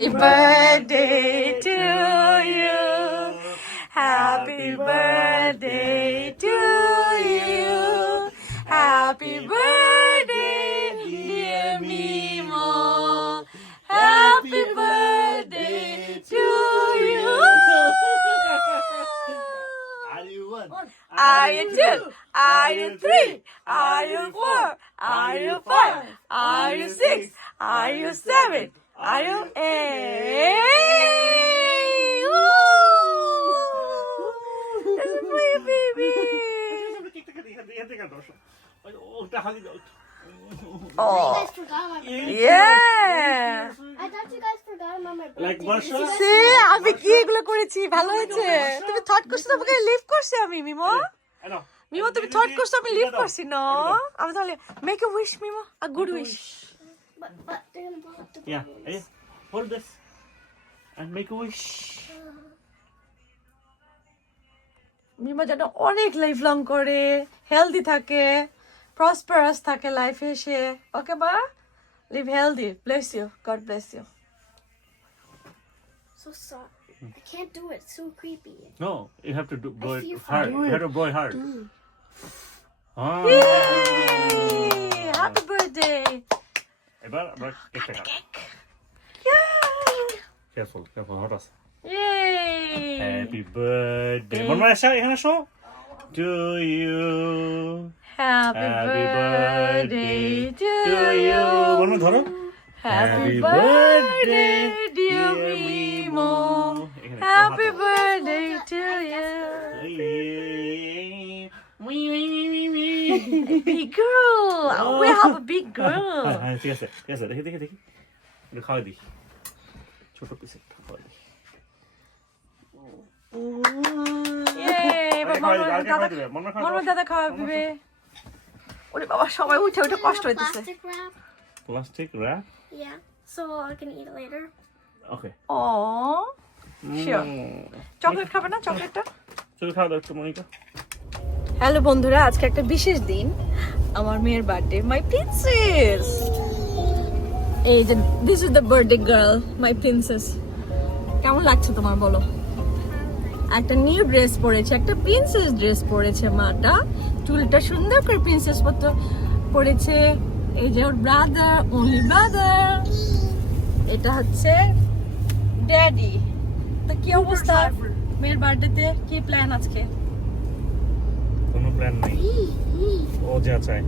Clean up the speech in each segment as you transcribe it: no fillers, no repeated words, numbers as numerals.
Happy birthday to you. Happy birthday to you. Happy birthday, dear Mimo. Happy birthday to you. Are you one? Are you two? Are you three? Are you four? Are you five? Are you six? Are you seven? Are you eight? This is for you, baby. Oh, yeah. I thought you guys forgot about my birthday. Like Marsha? সে আমি কি এগুলো করেছি ভালো হয়েছে তুমি thought করছো তোমাকে leave করছি আমি মিমো I know. মিমো তুমি থট করছো আমি লিভ করছি না আমি তাহলে make a wish Mimo a good wish But they're gonna blow up the Yeah. balloons. Hey, hold this and make a wish. Mimo যেন অনেক লাইফ লং করে হেলদি থাকে প্রসপারাস থাকে লাইফে সে ওকে বা live healthy bless you God bless you So soft. I can't do it. It's so creepy. No, you have to blow it feel hard. fine. You have to blow it hard. Ah. Yay! Happy birthday! এবার আমরা কেকটা কাটবো। Yay! Careful, hot আছে। Yay! Happy birthday. মনমা এসো এখানে এসো। To you. Happy birthday to you. মনমা ধরো। Happy birthday, dear Mimo. Happy birthday to you. Big girl. We have a big girl. হ্যাঁ ঠিক আছে দেখি একটু খাওয়া দিই ছোট পিসে খাওয়া দিই Yay! মনমা দাদা খাওয়া দিবে ওরে বাবা সবাই উঠে কষ্ট হইতেছে Plastic wrap. Plastic wrap Yeah. So I can eat it later. Okay oh sure chocolate খাবে না চকলেটটা চল খাওয়া দাও একটু মনিকা হ্যালো বন্ধুরা আজকে একটা বিশেষ দিন আমার মেয়ের বার্থডে মাই প্রিন্সেস এই যে this is the birthday girl my princess কেমন লাগছে তোমার বলো একটা নিউ ড্রেস পরেছে একটা প্রিন্সেস ড্রেস পরেছে মাটা চুলটা সুন্দর করে প্রিন্সেস মতো পরেছে এই যে ওর ব্রাদার অনলি ব্রাদার এটা হচ্ছে ড্যাডি তো কি অবস্থা মেয়ের বার্থডেতে কি প্ল্যান আজকে কোনো প্ল্যান নেই ও যা চায়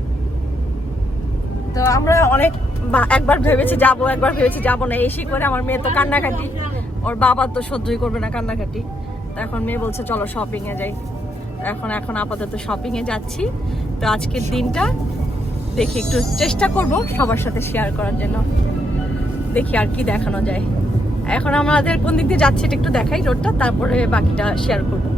তো আমরা একবার ভেবেছি যাবো না এসে করে আমার মেয়ে তো কান্নাকাটি ওর বাবা তো সহ্যই করবে না কান্নাকাটি তো এখন মেয়ে বলছে চলো শপিং এ যাই এখন আপাতত শপিং এ যাচ্ছি তো আজকের দিনটা দেখি একটু চেষ্টা করব সবার সাথে শেয়ার করার জন্য দেখি আর কি দেখানো যায় এখন আমাদের কোন দিক দিয়ে যাচ্ছি এটা একটু দেখাই রোডটা তারপরে বাকিটা শেয়ার করবো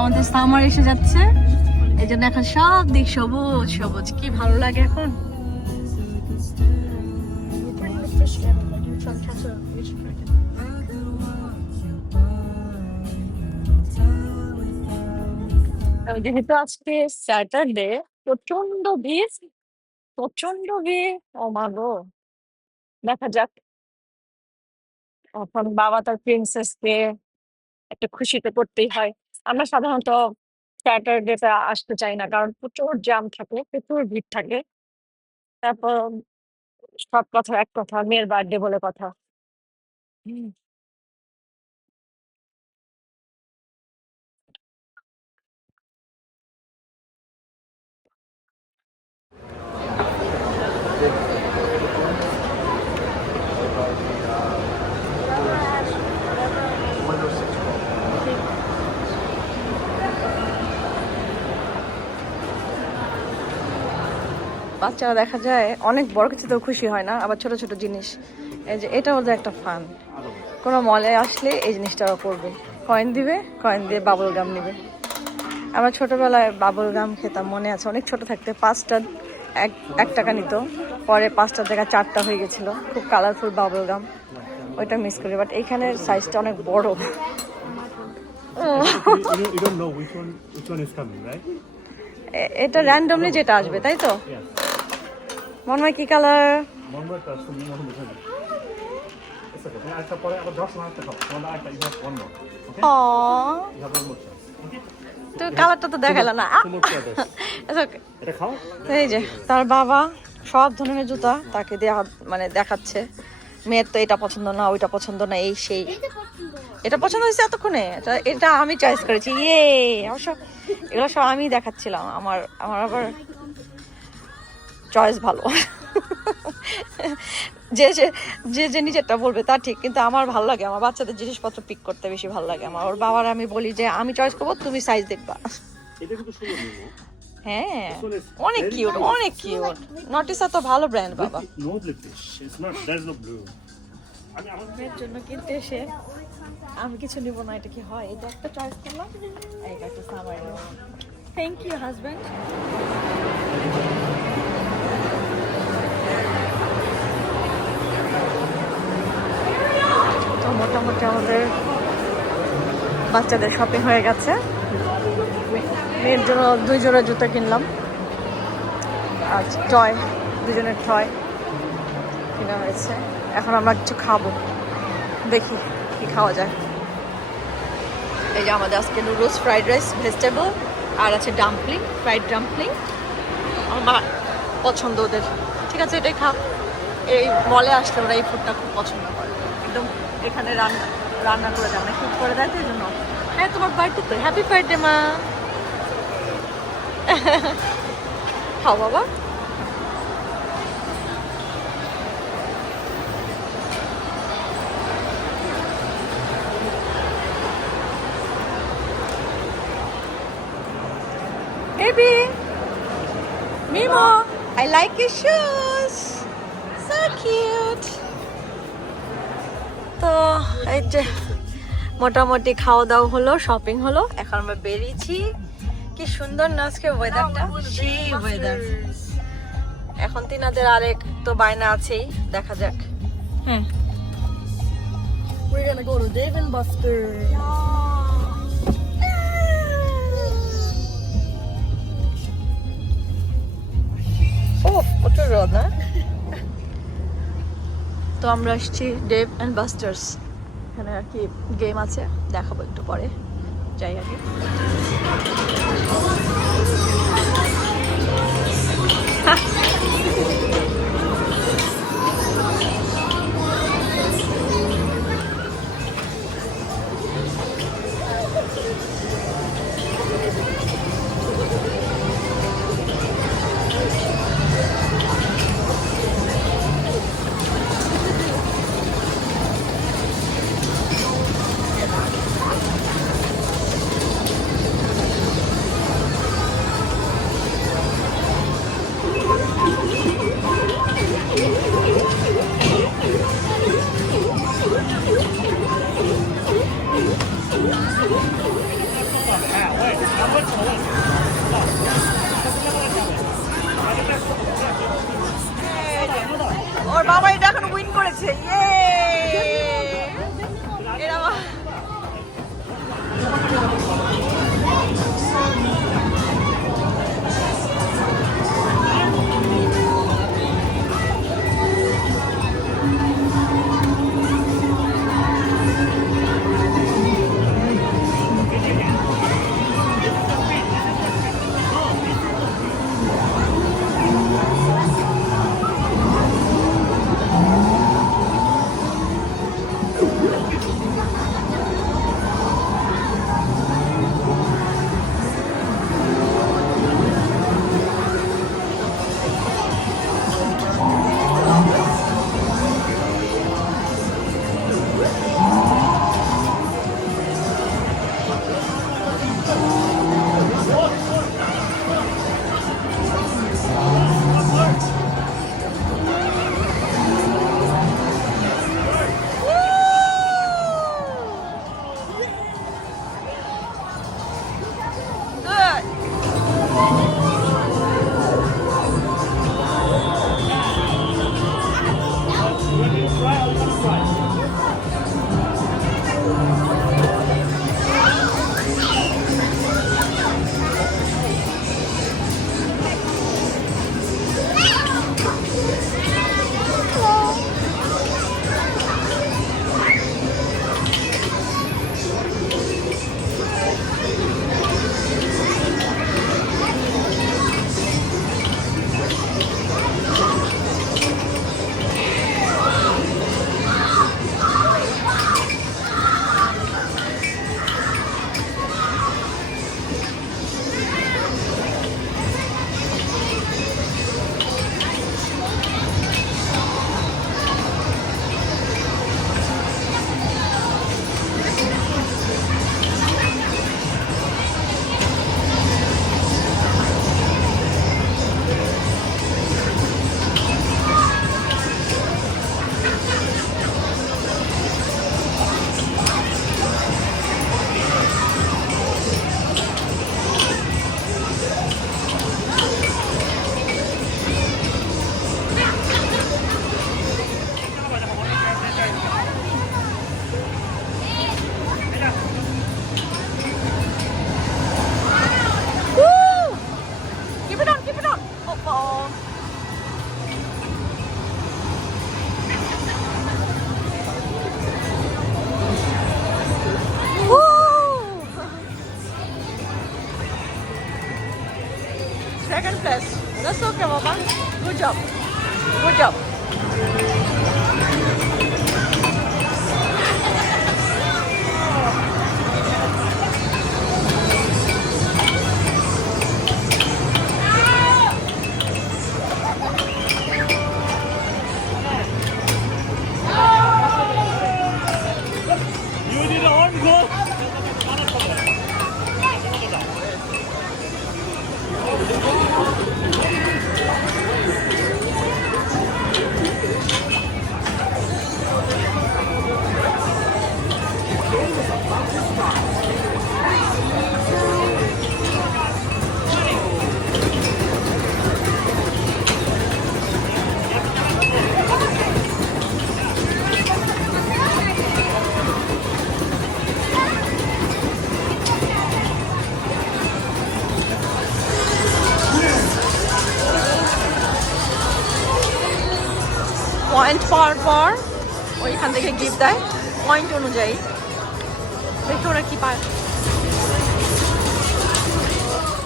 আমাদের সামার এসে যাচ্ছে এই জন্য এখন সব দিক সবুজ সবুজ কি ভালো লাগে এখন যেহেতু আজকে স্যাটারডে প্রচন্ড ভিড় ও মা গো দেখা যাক এখন বাবা তার প্রিন্সেসকে একটা খুশিতে করতেই হয় আমরা সাধারণত স্যাটারডেতে আসতে চাই না কারণ প্রচুর জ্যাম থাকে প্রচুর ভিড় থাকে তারপর সব কথা এক কথা মেয়ের বার্থডে বলে কথা বাচ্চারা দেখা যায় অনেক বড় কিছুতেও খুশি হয় না আবার ছোট ছোট জিনিস এই যে এটা ওদের একটা ফান কোনো মলে আসলে এই জিনিসটা ওরা করবে কয়েন দিবে কয়েন দিয়ে বাবল গাম নিবে আমরা ছোটবেলায় বাবল গাম খেতাম মনে আছে অনেক ছোট থাকতে 5টা 1 টাকা নিত পরে 5টার জায়গায় 4টা হয়ে গেছিল খুব কালারফুল বাবল গাম ওইটা মিস করি, বাট এইখানের সাইজটা অনেক বড়। You don't know which one is coming, right? এটা র্যান্ডমলি যেটা আসবে, তাই তো? Yes. মনে হয় কি colour? One more touch from you. It's okay. Then after পরে আবার 10 মাস থাকো। তোমার আরেকটা you have one more. Okay? O, You have one more chance. Okay? তো কালারটা তো দেখাইলা না। Two more feathers. It's okay. এটা খাও? এই যে তার বাবা সব ধরনের জুতা তাকে মানে দেখাচ্ছে। মেয়ের তো এটা পছন্দ না, ওইটা পছন্দ না, এই সেই। এটা পছন্দ হয়েছে এতক্ষণে? এটা আমি চয়েস করেছি। ইয়ে, অবশ্য এগুলো সব আমি দেখাচ্ছিলাম। আমার আবার চয়েস ভালো। যে যে নিজেরটা বলবে তা ঠিক, কিন্তু আমার ভালো লাগে আমার বাচ্চাদের জিনিসপত্র পিক করতে বেশি ভালো লাগে। আমার ওর বাবার আমি বলি যে আমি চয়েস করবো, তুমি সাইজ দেখবা। এটা কিন্তু সুন্দর নিমো। হ্যাঁ, অনেক কিউট, অনেক কিউট। নটিসা তো ভালো ব্র্যান্ড বাবা। No British. It's not. There's no blue. আমি আমার মেয়ের জন্য কিনতে এসে আমি কিছু নিব না, এটা কি হয়? এটা একটা চয়েস করলাম, এটা একটা সামার। Thank you husband. তো মোটামুটি আমাদের বাচ্চাদের শপিং হয়ে গেছে। মেয়ের জন্য 2 জোড়া জুতা কিনলাম, আর টয়, 2 জনের টয় কেনা হয়েছে। এখন আমরা কিছু খাবো, দেখি কি খাওয়া যায়। এই যে আমাদের আজকে নুডলস, ফ্রাইড রাইস, ভেজিটেবল, আর আছে ডাম্পলিং, ফ্রাইড ডাম্পলিং। আমার পছন্দ ওদের। ঠিক আছে, এটাই খাও। এই মলে আসলে ওরা এই ফুডটা খুব পছন্দ করে, একদম এখানে রান্না করে দেয়, মানে কুক করে দেয়, তো এই জন্য। হ্যাঁ, তোমার বার্থডে তো, হ্যাপি বার্থডে মা। খাও বাবা। Baby, Mimo, I like your shoes. So cute. তো এই যে মোটামুটি খাওয়া দাওয়া হলো, শপিং হলো, এখন আমরা বেরিয়েছি। কি সুন্দর না আজকে ওয়েদারটা, সেই ওয়েদার। এখন তিনাদের আরেক তো বায়না আছেই, দেখা যাক। হ্যাঁ, we're gonna go to Dave and Buster's. প্রচুর রোদ না? তো আমরা আসছি ডেভ অ্যান্ড বাস্টার্স, এখানে আর কি গেম আছে, দেখাবো একটু পরে, যাই আগে। ওর বাবা এটা এখন উইন করেছে, ইয়ে। job. Good job. You did on go. Point পাওয়ার পর ওইখান থেকে গিফট দেয় পয়েন্ট অনুযায়ী। দেখি ওরা কি পায়।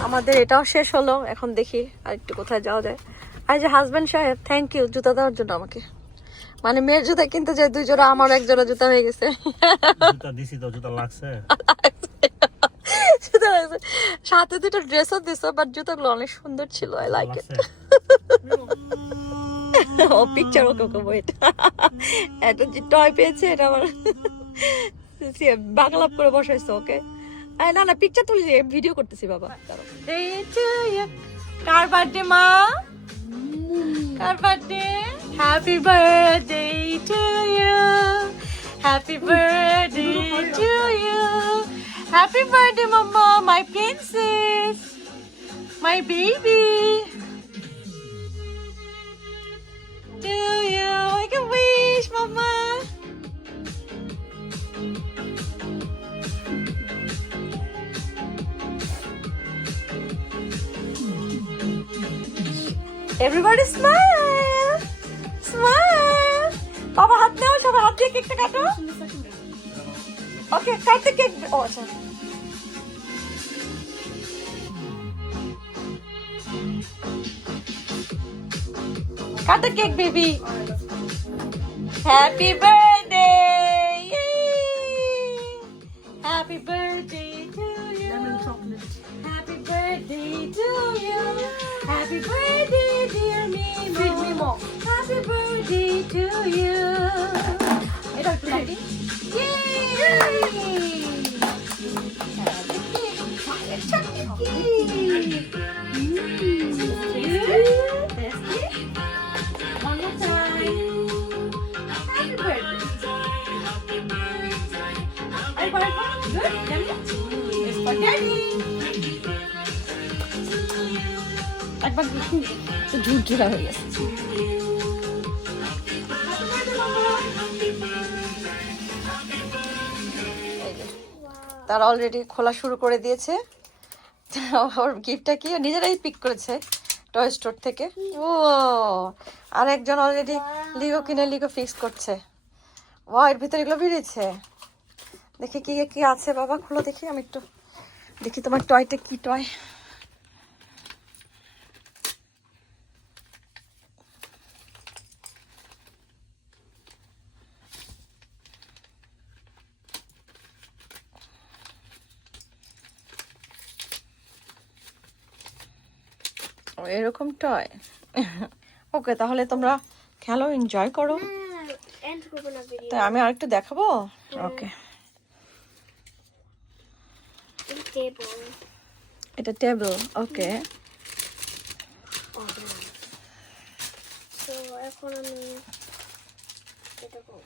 আমাদের এটাও শেষ হলো, এখন দেখি আর একটু কোথায় যাওয়া যায়। আর যে হাজবেন্ড সাহেব, থ্যাংক ইউ জুতা দেওয়ার জন্য আমাকে। মানে মেয়ের জুতা কিনতে যায় 2 জোড়া, আমার 1 জোড়া জুতা হয়ে গেছে। জুতা দিছি তো, জুতা লাগছে। জুতা লাগছে, সাথে 2টা ড্রেসও দিছো, বাট জুতাগুলো অনেক সুন্দর ছিল। I like it. Oh picture okay wait, একটা যে টয় পেয়েছে এটা আমার বাংলা করে বসাইছো। ওকে না না পিকচার তুলি, ভিডিও করতেছি বাবা। কার বার্থডে মা? কার birthday? Happy birthday to you, happy birthday to you, happy birthday mamma, my princess, my baby. To you, make a wish, Mama. Everybody smile, smile. Baba, হাত নাও, সবাই হাত দিয়ে কেকটা কাটো। Okay, cut the cake. Oh, আচ্ছা। Cut the cake, baby. Happy birthday! Yay! Happy birthday to you. Lemon chocolate. Happy birthday to you. Happy birthday, dear Mimo. Feed Mimo. Happy birthday to you. It's okay. Yay! Chocolate cake. One more time. Happy birthday. Happy birthday. Good. It's for Daddy. একবার ঝুরঝুরা হয়ে গেছে। তারা অলরেডি খোলা শুরু করে দিয়েছে। ওর গিফটটা কি নিজেরাই পিক করেছে টয় স্টোর থেকে। ও আর একজন অলরেডি লিগো কিনে লিগো ফিক্স করছে। ও এর ভিতরে এগুলো বেরিয়েছে। দেখি কি কি আছে বাবা, খোলো দেখি, আমি একটু দেখি তোমার টয়টা কি টয়। এরকম টয়। ওকে, তাহলে তোমরা খেলো, এনজয় করো। তাই আমি আরেকটু দেখাবো। ওকে, এটা টেবিল। ওকে, এখন আমি এটা করব।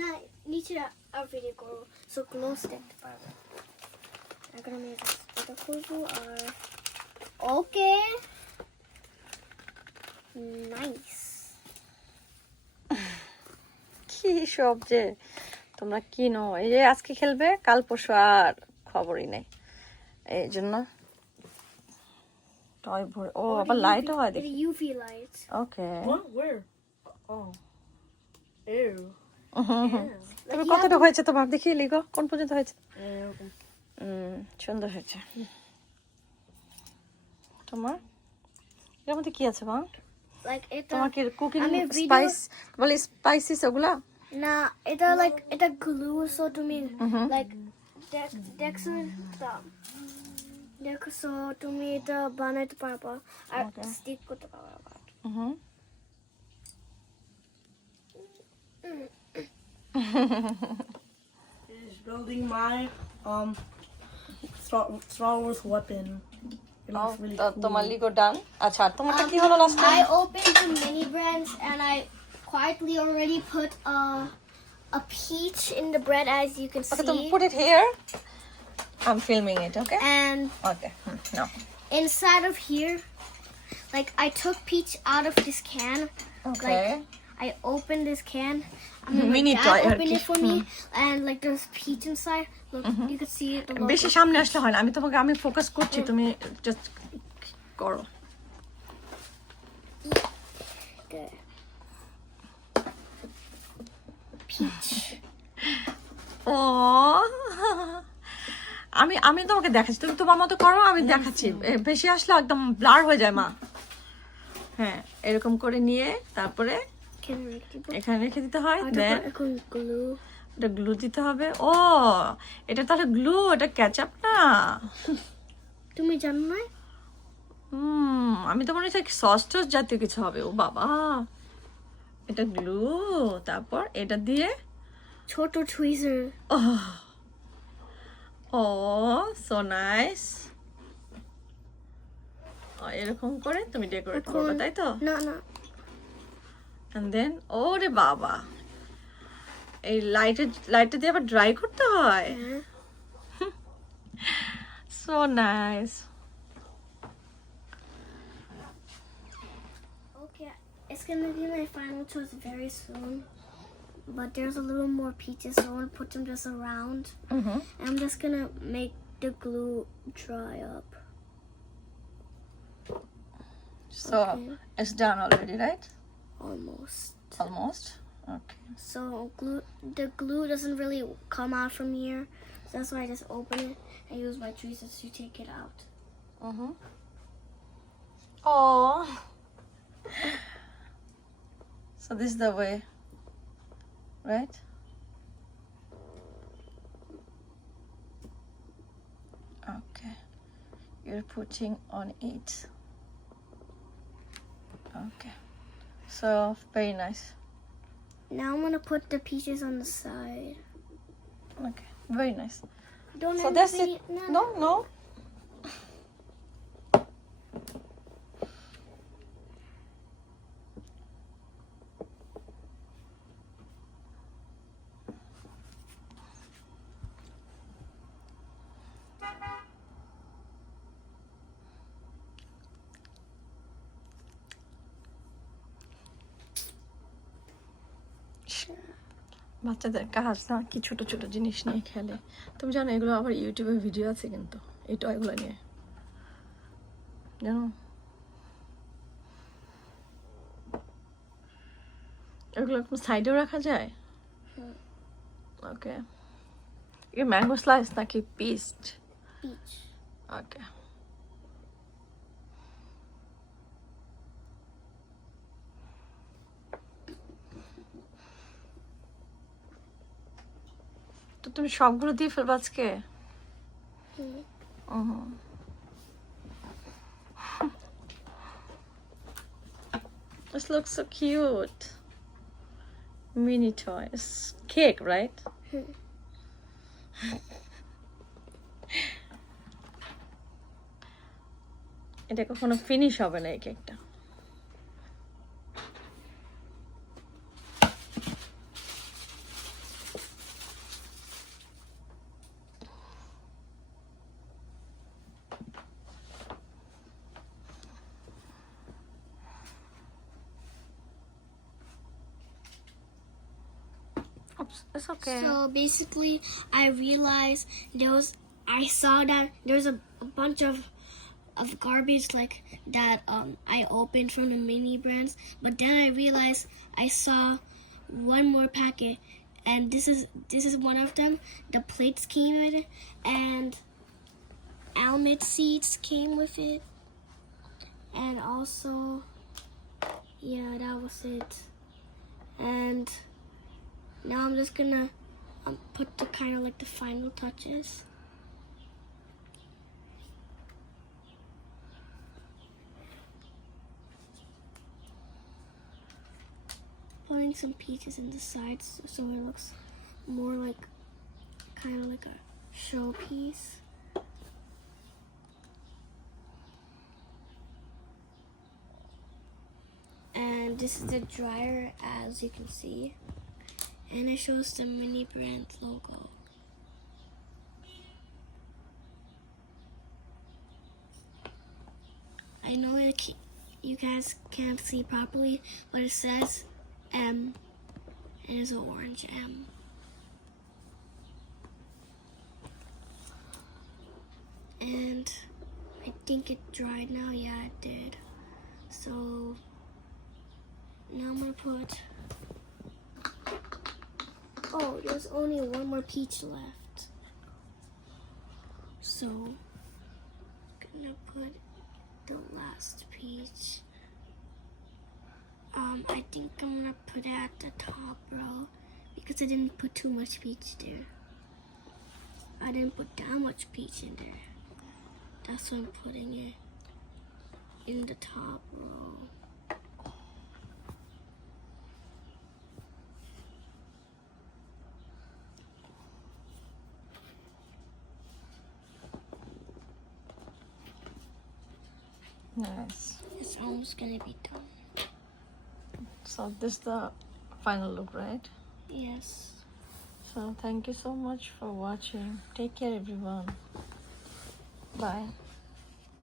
না নিচে আর ভিডিও করো, সো ক্লোজ দেখতে পারবে। এখন আমি এটা খুলবো আর ওকে নাইস। কি সব যে তোমরা কিনো, এই যে আজকে খেলবে, কাল পরশু আর খবরই নেই। এই জন্য টয় ভরে। ও আবার লাইটও হয় The দেখি। UV lights. Okay, What? Where? Oh. Ew. তবে কতটা হয়েছে তোমার দেখি লিগো, কোন পর্যন্ত হয়েছে? Ew. সুন্দর হয়েছে। তোমার এর মধ্যে কি আছে মা? Like it. তোমার কি কুকিং আমি video- স্পাইস বলে স্পাইসিস ওগুলা? Nah, it's like it's a glue so to me like dex so to me the banana papa I Okay. stick with the papa. Hmm. Is building my Star Wars weapon. It looks really cool. তোমার লিগো ডান। আচ্ছা, আর তোমারটা কি হলো last? I opened the mini brands and I quietly already put a peach in the bread as you can Okay, so see. put it here. I'm filming it, okay? And Okay. No. inside of here, like I took peach out of this can. Okay. I opened this can. I mean, Mini my toy, dad opened okay. it for me, and like there's peach inside. Look, you can see the logo. বেশি সামনে আসলে হয় না, আমি ফোকাস করছি, তুমি জাস্ট করো। Good. Peach. ও আমি তোমাকে দেখাচ্ছি, তুমি তোমার মতো করো, আমি দেখাচ্ছি। বেশি আসলে একদম ব্লার হয়ে যায় মা। হ্যাঁ, এরকম করে নিয়ে তারপরে Can I read it? এখানে রেখে দিতে হয়, I দেন can glue. এটা গ্লু দিতে হবে। ও এটা তাহলে গ্লু, এটা ক্যাচআপ না। তুমি জানো না? আমি তো মনে হচ্ছে সস টস জাতীয় কিছু হবে। ও বাবা, এটা গ্লু, তারপর এটা দিয়ে ছোট tweezer. ও সো নাইস। এরকম করে তুমি ডেকোরেট করবে, তাই তো? না না এন্ড দেন ওরে বাবা, এই লাইটটা দিয়ে আবার ড্রাই করতে হয়। So nice. Okay, it's gonna be my final choice very soon. But there's a little more peaches, so I want to put them just around. And I'm just gonna make the glue dry up. So Okay. it's done already, right? Almost. Almost. Okay. So the glue doesn't really come out from here. So that's why I just open it and use my tweezers to take it out. Oh. So this is the way, right? Okay. You're putting on it. Okay. So very nice. Now I'm gonna put the peaches on the side. Okay. Very nice. Don't So end that's the it. video- No, no. বাচ্চাদের কাজ না, কি ছোট ছোট জিনিস নিয়ে খেলে। তুমি জানো এগুলো আবার ইউটিউবে ভিডিও আছে কিন্তু এই টয়গুলো নিয়ে, জানো? এগুলো একটু সাইডেও রাখা যায়। ওকে, এই ম্যাঙ্গো স্লাইস নাকি পিস্ট? Peach. ওকে। তো তুমি সবগুলো দিয়ে ফেলবে আজকে? This looks so cute. Mini toys. Cake, right? এটা কখনো ফিনিশ হবে না এই কেকটা। Oops, it's okay. So basically, I realized I saw that there's a bunch of garbage like that I opened from the mini brands, but then I realized I saw one more packet, and this is one of them. The plates came with it, and almond seeds came with it, and also yeah, that was it. And now I'm just gonna put the kind of like the final touches. Putting some peaches in the sides so it looks more like kind of like a showpiece. And this is the dryer, as you can see, and it shows the mini brand logo. I know you guys can't see properly, but it says M, and it's an orange M. And I think it dried now. Yeah, it did. So now I'm gonna put. Oh, there's only one more peach left. So gonna put the last peach. I think I'm gonna put it at the top row because I didn't put too much peach there. I didn't put that much peach in there. That's why I'm putting it in the top row. Nice. It's almost gonna be done. So this is the final look, right? Yes. So thank you so much for watching. Take care, everyone. Bye.